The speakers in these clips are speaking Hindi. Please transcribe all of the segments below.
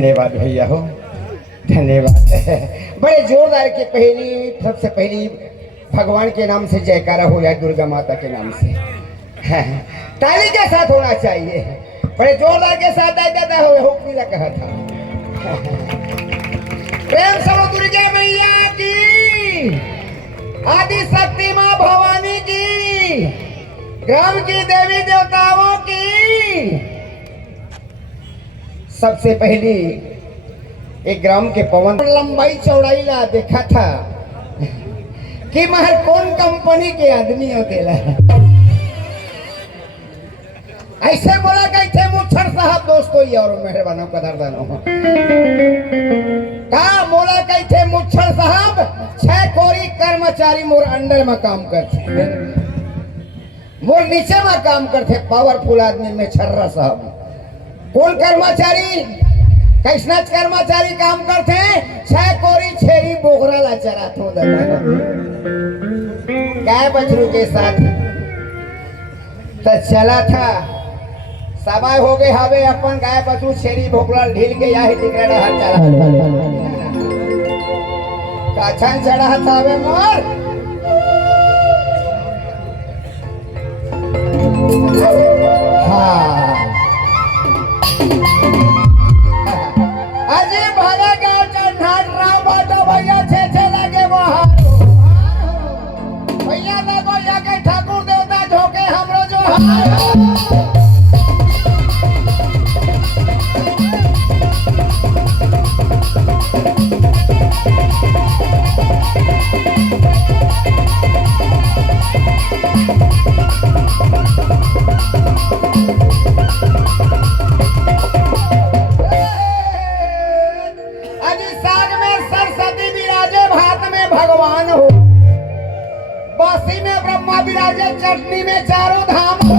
धन्यवाद भैया हो, धन्यवाद। बड़े जोरदार के पहली सबसे पहली भगवान के नाम से जयकारा हो या दुर्गा माता के नाम से ताली के साथ होना चाहिए। बड़े जोरदार के साथ दादा हो पीला कहा था। प्रेम सरो दुर्गा मैया की, आदि शक्ति माँ भवानी की, ग्राम की देवी देवताओं की। सबसे पहली एक ग्राम के पवन लंबाई चौड़ाई ला देखा था कि महर कौन कंपनी के आदमी होते ला। ऐसे बोला गई थे मुच्छर साहब दोस्तों ये और मेहरबानों कदरदानों का बोला गई थे मुच्छर साहब 6 कोरी कर्मचारी मोर अंडर में काम करते, मोर नीचे में काम करते। पावरफुल आदमी में छर्रा साहब कौन कर्मचारी कैसना कर्मचारी काम करते 6 कोरी छेरी बोगरा ला चरात हो गाय बछरू के साथ तो चला था। सवाई हो गए हवे अपन गाय बछरू छेरी भोगला ढील के यही टिकरा हाथ चला काछन चढ़ा था हवे मोर हाँ अजी भले गाँव चढ़ाट राव बाटो भैया छे लगे वहाँ भैया लगो या के ठाकुर देवता झोंके हमरो जो भगवान हो, बासी में ब्रह्मा विराजे, चटनी में चारों धाम हो।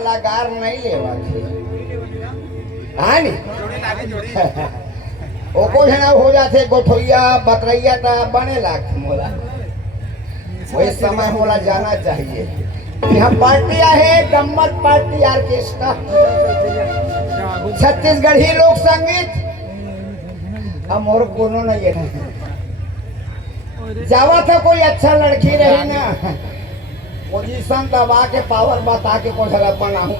लगार नहीं लेवा हानी ओको जना हो जाते गोठोइया बकरैया ता बने लाख मोला वही समय मोला जाना चाहिए। यहाँ पार्टी है गम्मत पार्टी ऑर्केस्ट्रा छत्तीसगढ़ी लोक संगीत हम और कोनो नहीं है। जावा था कोई अच्छा लड़की रही ना पोजीशन दबा के पावर बता के को झलक बनाऊं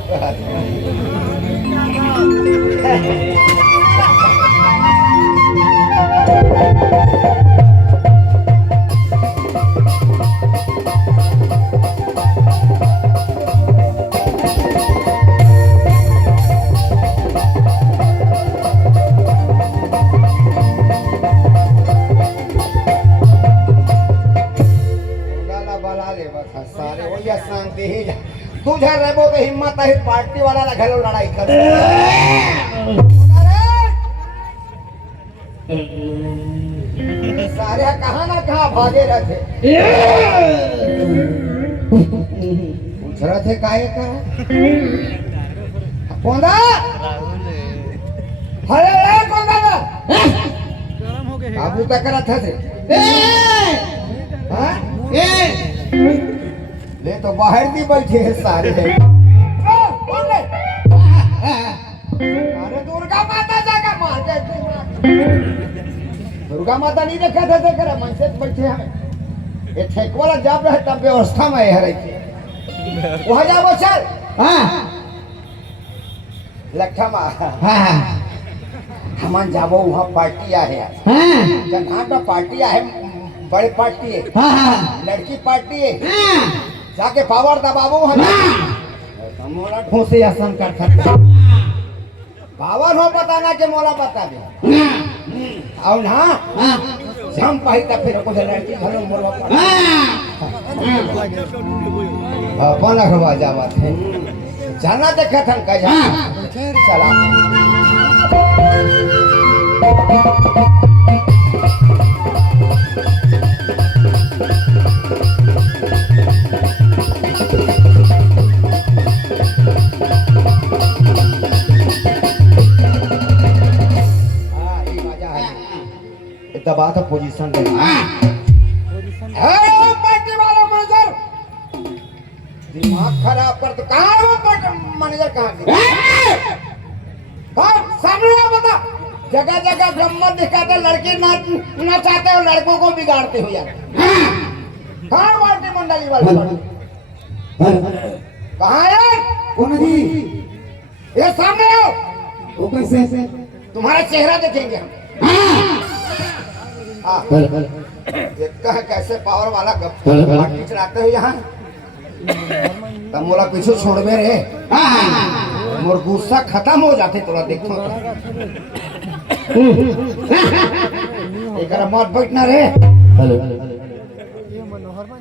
तुझे रेबो के हिम्मत है पार्टी वाला ला घलो लड़ाई कर सारे कहाँ ना कहाँ भागे रहते पूछ रहे थे काहे करा कौंदा अरे कौंदा गरम हो गए काबू तक करा था से ले तो बाहर भी बैठे हैं सारे अरे दुर्गा माता जाकर मार के दुर्गा माता नहीं देखा था देखा मन से बैठे हैं ये ठेक वाला जब रहे तब व्यवस्था में यह रही थी वहाँ जाओ चल लट्ठा मार हम जाबो वहाँ पार्टी है जहाँ का पार्टी है बड़े पार्टी है लड़की पार्टी है जाके पावर दबावो हम मोला ठोसे आसन कर सकता पावर हो पता ना के मोला बता दे और ना हम पाई तब फिर को लड़की घरों मोरवा पर अपन अखवा जावा थे जाना देखा था का जा चला दबा तो पोजीशन दे पार्टी वाला मैनेजर दिमाग खराब कर तो कहाँ है वो मैनेजर कहाँ सामने बता जगह जगह ब्रह्म दिखाते लड़की ना चाहते हो लड़कों को बिगाड़ते हो यार कहाँ पार्टी मंडली वाले कहाँ है कौन जी ये सामने आओ वो कैसे तुम्हारा चेहरा देखेंगे हम देखता है कैसे पावर वाला पार्टी चलाते हो यहाँ तब मोला पीछे छोड़ में रे मोर गुस्सा खत्म हो जाते तोरा देखो एक मत बैठना रे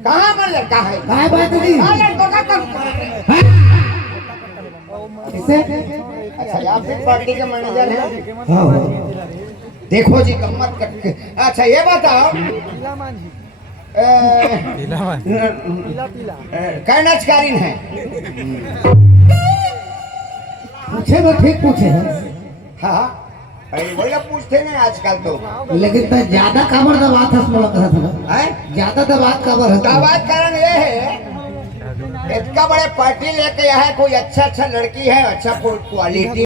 कहाँ मैनेजर कहाँ है कहाँ बात जी कैसे अच्छा आप भी पार्टी के मैनेजर हैं हाँ देखो जी गम्मत करके अच्छा ये बताओ कै नाचकारीन है पूछे तो ठीक पूछे हैं हाँ वही पूछते नहीं आजकल तो लेकिन तो ज्यादा काबर दबात है मोला कहा था हैं ज्यादा दबात काबर है बात कारण ये है इतना बड़े पार्टी लेके यहाँ है कोई अच्छा लड़की है अच्छा क्वालिटी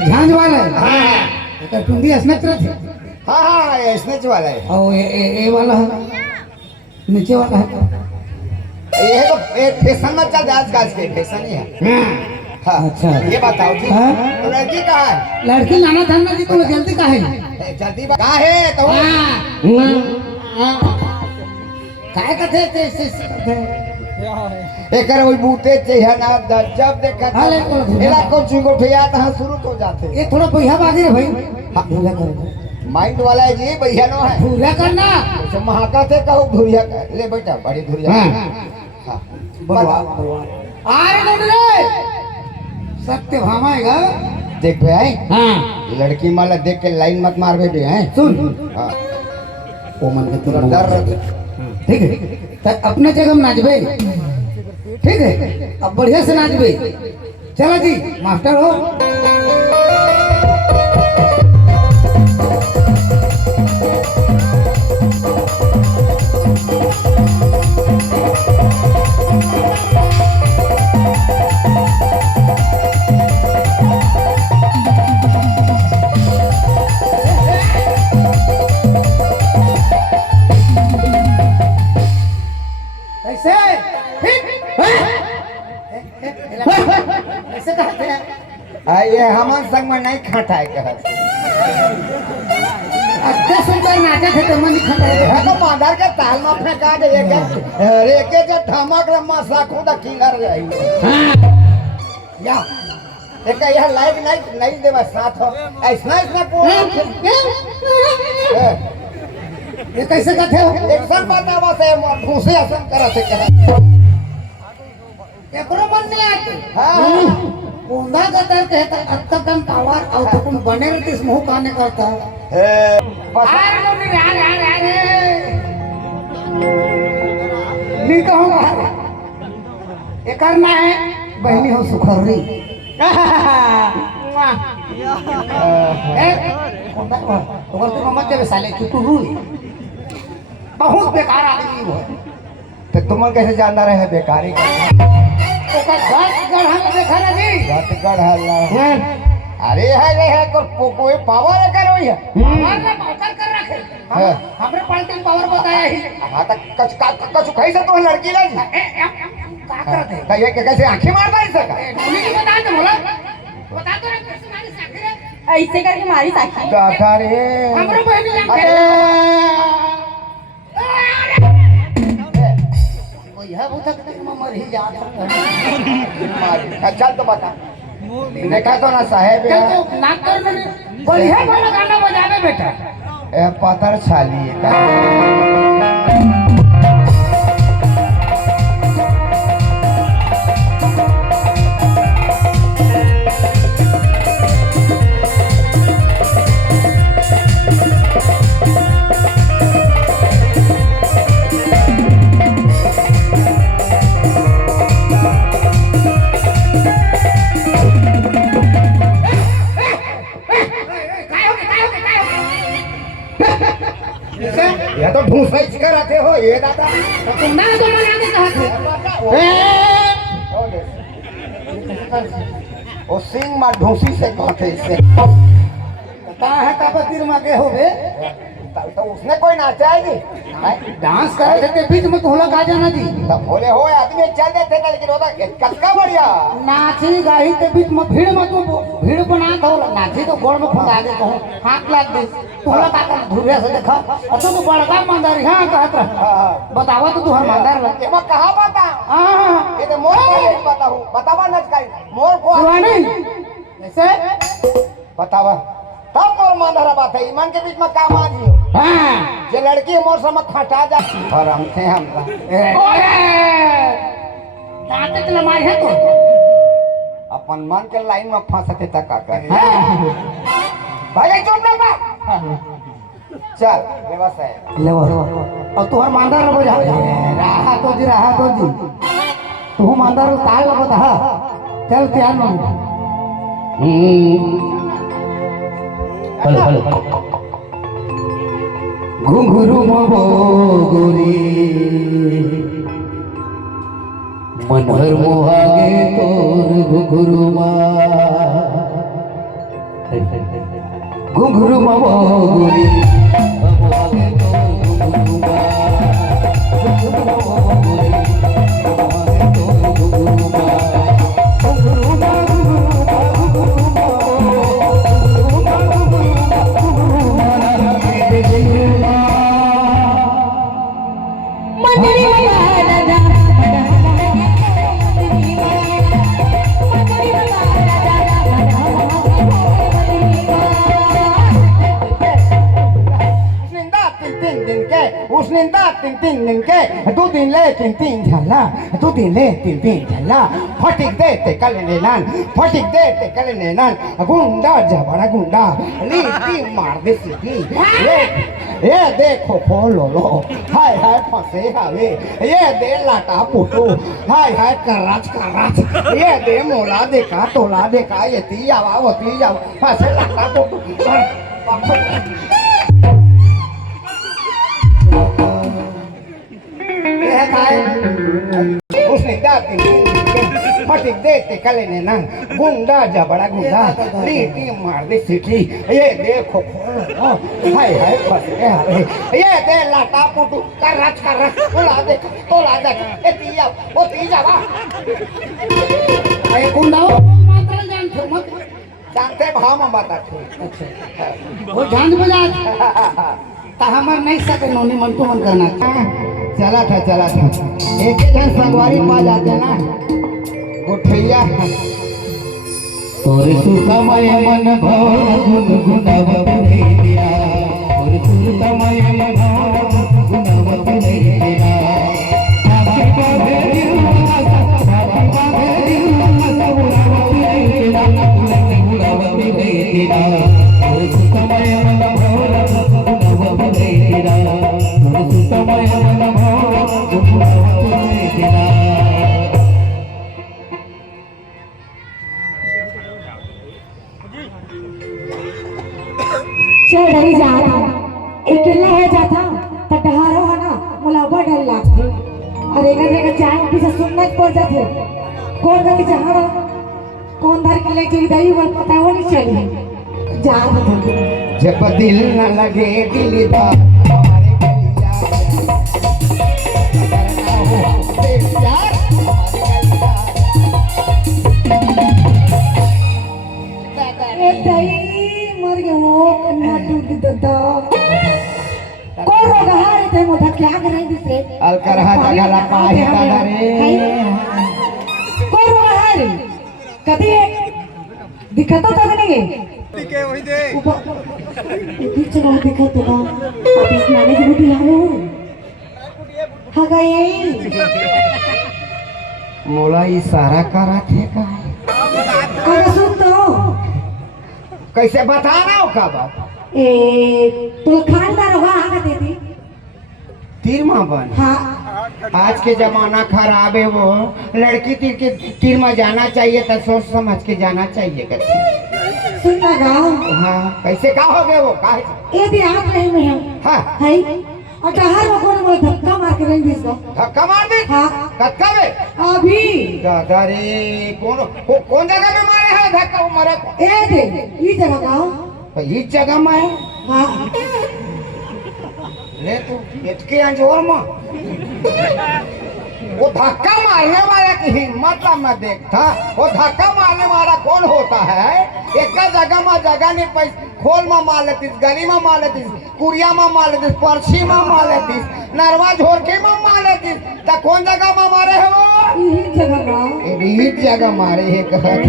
झांझ वाला है हाँ टुंडी स्नैच रहे हाँ स्नैच वाला है और ये वाला है नीचे वाला है ये तो फैशन में चल रहा है के फैशन ही है हाँ अच्छा ये बताओ जी हाँ? तो लड़की कहाँ है लड़की लाना था ना जी तो जल्दी कहा है जल्दी कहाँ है तो काय कथे एक वही बूटे चाहिए ना जब देखा मेरा को चुगोठिया था शुरू हो जाते ये थोड़ा भैया बागी रे भाई भूला कर माइंड वाला है जी भैया नो है भूला करना तो महाका थे कहूँ धुरिया ले बेटा बड़ी धुरिया हाँ अरे नहीं रे सत्य भामाएगा देख भाई हाँ लड़की माला देख के लाइन मत मार बेटे हैं सुन हाँ ओ मन के थोड़ा डर ठीक है तो अपने जगह में नाचबे ठीक है अब बढ़िया से नाचबे चलो जी मास्टर हो कैसे ऐसे कहते हैं ये हमारे संग में नहीं खटाए कहा अच्छा सुनकर नाचा थे तो मन खा है तो माधर के ताल में फेंका दे एक जो धमक लम्मा साखू दा किलर रही या एक यह लाइट नहीं देवा साथ हो ऐसा पूरा ये कैसे कहते हो एक्शन बतावा से घूसे असन करा से कहा एकरो मन नहीं आते हां ऊंधा गतर कहता अत्तकन पावर और तो तुम बने रहते इस मुंह काने करता है अरे नहीं कहूँगा ये करना है बहनी हो सुखरी मत देवे साले तू रुई बहुत बेकार आदमी हो तो तुम कैसे जानना रहे बेकारी का देखा ना जी अरे है कोई पावर करो है पावर कर रखे हमरे पार्टी में पावर बताया ही हां तक कछ कैसे तो लड़की ला का करते कहिए कि कैसे आंखें मारता है इसका पुलिस को बता दे बोला बता दो कैसे मारी साखी रे ऐसे करके मारी साखी दादा रे हमरे बहनी यह बहुत तक मर ही जात अच्छा तो बता देखा तो ना साहेब चल तो नाकर में बढ़िया वाला गाना बजावे बेटा पत्थर छाली है ये दादा तो तुम ना तो मना के कहा वो सिंह मार ढूंसी से कहते इससे का है का बतीर मागे हो बे तो उसने कोई नाचा है जी डांस करे थे बीच में तोला का जाना जी तो बोले हो आदमी चल देते थे लेकिन होता कतका बढ़िया नाची गाही के बीच में भीड़ में तू भीड़ बना दो नाची तो गोड़ में फंसा दे तो हाथ लाग दे तोला का कर धुरिया से देखा और तो बड़का मंदिर यहां कहत रहा बतावा तो तुहर मंदिर लग एमा कहां बता हां ये तो मोर को बताऊं बतावा नचकाई मोर को नहीं ऐसे बतावा तब मोर मंदिर बात है ईमान के बीच में का मांगी हो हां जे लड़की मोर समझ खटा जा और हमसे हमरा दांत चला मार है तो अपन मन के लाइन में फंसते तक का कर भाई चुप ना बा चल व्यवस्था ले वो और तोहर मांदा रे बुझा रहा तो जी तू मांदा रे ताल लगत हा चल त्यार मन घुंघरू मोगोरी मनहर मोहागे तोर घुंघरू मा घुंघरू मोगोरी मोहागे तोर घुंघरू मा घुंघरू मोगोरी मोहागे तोर घुंघरू मा घुंघरू मा उसने तीन तीन दिन के दो दिन ले तीन तीन झल्ला दो दिन ले तीन तीन झल्ला फटिक देते कल नेनान फटिक देते कल नेनान गुंडा जबड़ा गुंडा लीटी मार दे सीधी ये देखो खोलो लो हाय हाय फंसे हवे ये दे लाटा पुटू हाय हाय कराच ये दे मोला देखा तोला देखा ये ती आवा वो ती जावा फंसे लाटा पुटू उसने दाती फटिक देते कले ने ना गुंडा जबड़ा गुंडा लीटी मार दे सीटी ये देखो हाय हाय फंसे हवे ये दे लाटा पुटू कराच तोला देखा ये ती आवा वो ती जावा ए गुंडा मात्र जानते मत जानते भाव में बता अच्छा वो जान बजा ता हमर नहीं सके नोनी मन तो मन करना चला था एक जन संगवारी पा जाते ना गुठैया तोरे सुसमय मन भव गुनगुनावत नैया तोरे सुसमय मन भव गुनगुनावत नैया आपके बाबे गुनगुनावत नैया तोरे सुसमय मन भव गुनगुनावत नैया तोरे सुसमय मन भव गुनगुनावत नैया चल डरी जा अकेला हो जाता तो डहारो है ना मला बड़ डर लागते और एक जगह जाए पीछे सुनना पड़ जाते कौन का जहाँ कौन धर के ले जाई दई वो पता हो नहीं चली जा जब दिल न लगे दिलदार हमारे गलिया करना हो हमसे प्यार ए दई मर गए वो कन्ना टूट दता कौन रोगा हारे थे मोटा क्या करे दिसे अलकरहा जगला पाही दादा रे कौन रोगा हारे कभी दिखता तो नहीं के वही दे बीच में दिखा तो ना अभी नाने की बुटी लावे हो हाँ गए मोला इशारा करा थे का अरे सुन तो कैसे बता रहा हो का बात तो खानदार होगा आगे दे दी तीर माँ बन हाँ आज के जमाना खराब है वो लड़की तीर में जाना चाहिए तो सोच समझ के जाना चाहिए कैसे सुनना गाँव हाँ कैसे का हो गए वो का ये भी आप रहे में हम हाँ है और डहार में कौन मोला धक्का मार के रख दिस धक्का मार दे हाँ धक्का में अभी दादा रे कौन जगह में मारे है धक्का वो मारे ए दे ई जगह का तो इस जगह में है हाँ ले तू इतके अंजोर में वो धक्का मारने वाला की हिम्मत मत देखता वो धक्का मारने वाला कौन होता है एक जगह में जगह नहीं पैसा खोल में मार लेतीस गली में मार लेतीस कुरिया में मार लेतीस परछी में मार लेतीस नरवा झोरकी में मार लेतीस तो कौन जगह में मारे है वो ई जगह का यही जगह मारे है कहत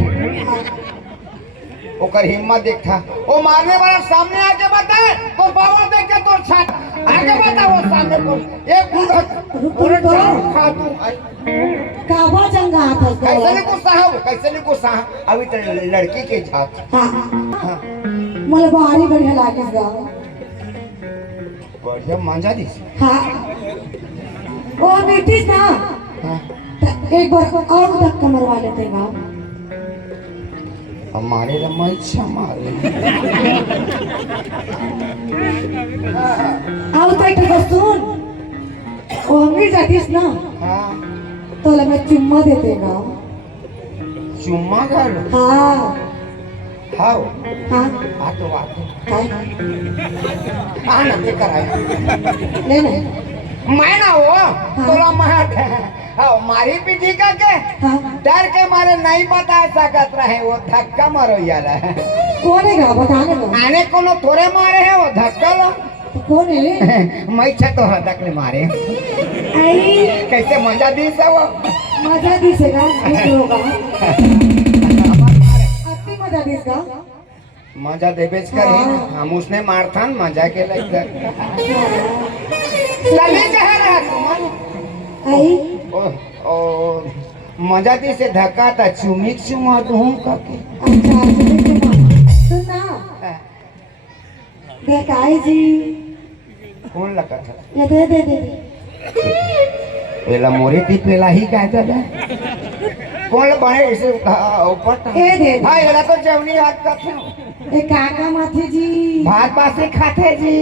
ओकर हिम्मत देखता वो मारने वाला सामने आके बताए तो बाबा देख के तो छात आगे बता वो सामने को एक पूरा खा तू काबा जंगा आता कैसे नहीं गुस्सा है कैसे नहीं गुस्सा है अभी तो लड़की के झात हाँ हाँ मला भारी बढ़िया लागे गा बढ़िया मांझा दी हाँ ओ बेटीस ना हाँ त एक बार और धक्का मरवा लेते गा हमारे रमाई अच्छा मारे आओ तो एक बार सुन ओ हमी जातीस ना हाँ तो लगे चुम्मा देते गा चुम्मा कर हाँ हाओ हाँ आतो आतो काय हाँ ना ते कराए ले ले मैं ना वो तोला महट हाँ मारी पीटी का के हाँ डर के मारे नहीं बता सकत रहे वो धक्का मारो यार कौन है गा बताने गा आने को नो थोड़े मारे हैं वो धक्का लो तो कौन है मैं तो हदक ने मारे आई कैसे मजा दी सब मजा दिसेगा कुछ होगा अति मजा दिसगा मजा देवेज करे हम उसने मारथन मजा के लग लली कह रहा तुम आई ओ ओ मजा दी से धक्का था चुमी चुमा दूं काके अच्छा सुना देखाई जी कौन लगा था ये दे पेला मोरे थी पेला ही कहता था कौन बने इसे ऊपर ए दे हाँ ये तो जवनी हाथ का था ए काका माथी जी भात पासे खाते जी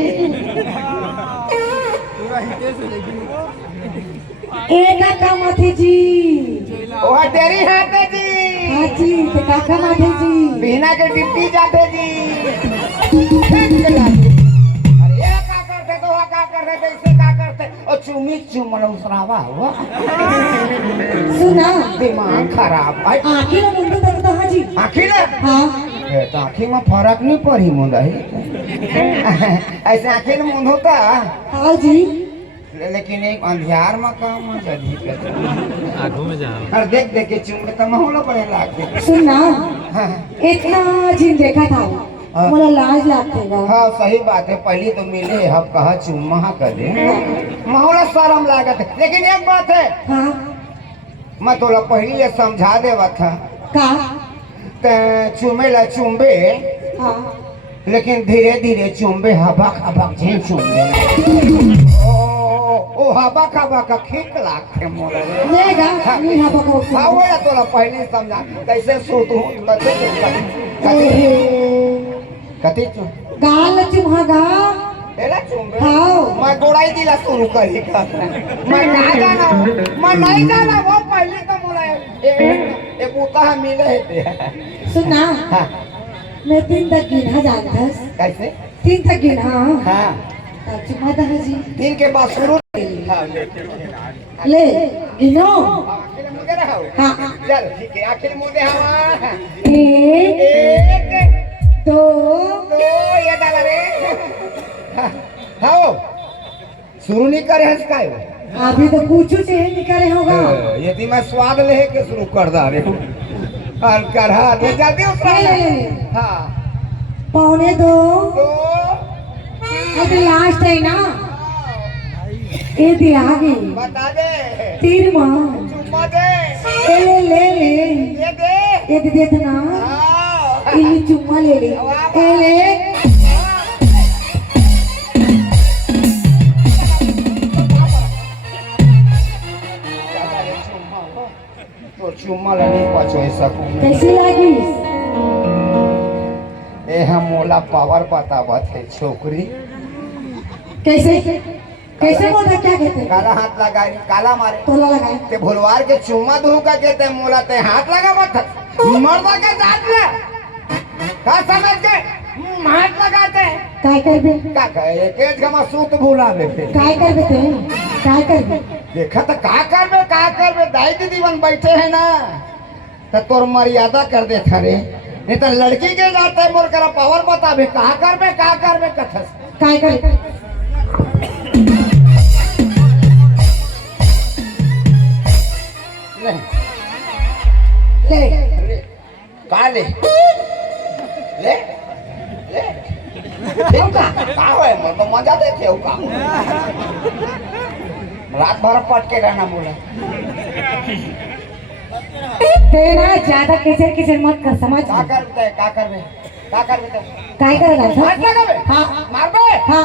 ए काका माथी जी वह तेरी हाथे जी हाँ जी ते काका माथी जी बिना के डिप्टी जाते जी अरे ये क्या करते तो वह क्या करते थे इसे क्या करते और चुमी चुमल उसरावा हुआ सुना दिमाग खराब है आखिर में मुंडू तक तो हाँ जी आखिर हाँ आखिर में फर्क नहीं पड़ी मुंडा ऐसे आखिर में मुंड होता हाँ जी लेकिन एक अंधियार में काम आगू में जा और देख देख के चुम तो माहौल बड़े लागते सुनना हाँ इतना जिन देखा था मुझे लाज लगते गा हाँ सही बात है पहली तो मिले हम कहा चुम्मा कर दे माहौल शर्म लागत है लेकिन एक बात है हाँ मैं तोला पहले समझा देवा था का चुमे ला चुम्बे हाँ लेकिन धीरे धीरे चुम्बे हबक हबक झेल चुम्बे ओ हबक हबक खींच लागते मोरे लेगा नहीं हाँ पकड़ो हाँ वो या तोला पहले समझा कैसे सूत हूँ कति चुम गाल चुम्हागा एला चुम्बे हाँ मैं गोड़ाई दिला शुरू करी कर मैं ना जाना मैं नहीं जाना वो पहले तो बोला ए बूता मिले है सुनना हाँ मैं 3 तक गिना जानता कैसे 3 तक गिना हाँ चुम्हा दहा जी 3 के बाद शुरू हाँ ले गिनो आखिर मुझे रहो हाँ चल ठीक है आखिर मुझे हवा 1 एक 2 दो ये डाला रे हाँ शुरू नहीं करे इसका अभी तो कुछ चेंज नहीं करे होगा यदि मैं स्वाद ले के शुरू कर दा रे और कर हाँ ले जल्दी उठा ले। हाँ 1.25 दो अभी लास्ट है ना ये दे आगे बता दे 3 माह चुम्मा दे ले ले ले ये दे ये दे देना हाँ ये चुम्मा ले ले ए ले तो चुम्मा नहीं पचो सकूं कैसी लगी ए हम मोला पावर बतावत है छोकरी कैसे कैसे बोल रहे क्या कहते हैं? काला हाथ लगाए काला मारे तोला लगाए ते भुलवार के चुम्मा दूं का कहते हैं मोला ते हाथ लगा मत मर्दा के जात में का समझ के हाथ लगाते हैं काय करबे का कहे एक गमा सूत भूला बेटे काय करबे ते काय करबे देखा तो का करबे दाई दीदी बन बैठे हैं ना तो तोर मर्यादा कर दे थारे नहीं तो लड़की के जाते मोर करा पावर बताबे का करबे कथस काय करबे नहीं ले का ले ले ले का होए मोर तो मजा देखे हो का रात भर पट के रहना बोला तेरा ज्यादा किचर मत कर समझ का करबे काय करेगा हाथ लगाबे हाँ मारबे हाँ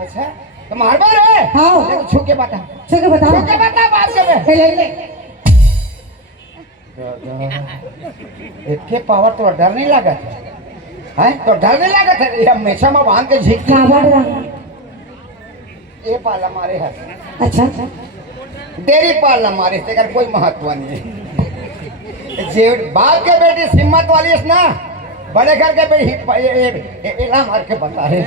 अच्छा तो मारबे रे हाँ। लेकिन छू के बता चलो बताओ बात के ले इतने पावर तो डर नहीं लगा है तो डर नहीं लगा था ये हमेशा में बांध के झीक क्या बढ़ रहा ये पाला मारे हाथ अच्छा डेरी पालना मारे से कर कोई महत्व नहीं है जे बाप के बेटी हिम्मत वाली है ना बड़े घर के बेटी एला मार के बता है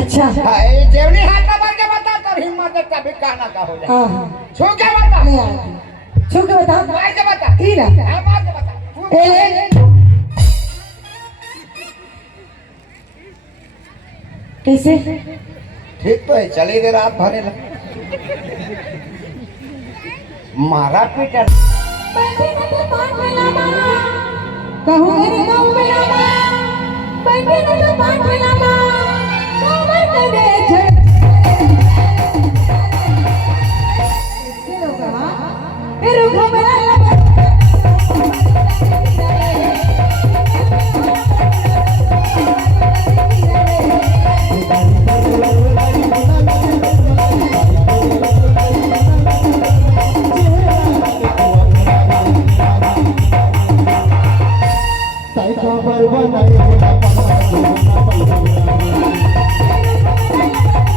अच्छा ये जेवनी हाथ ना मार के बता तो हिम्मत है कभी कहना का हो जाए हाँ हाँ छू के बता ले आती छू के बताओ मार के बता ठीक है हाँ, मार के बता छू के ले कैसे ठीक तो है चली दे रात भरे ला मारा पीटा कहूँ मेरे गाँव में लामा बैठे न तो पाठ लामा कामर के देखे फिर उठो मेरा लगा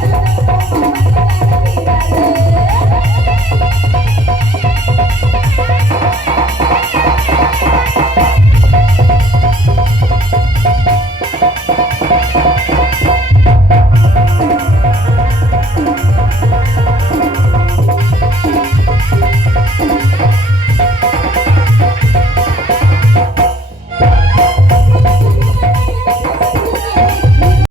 Bye.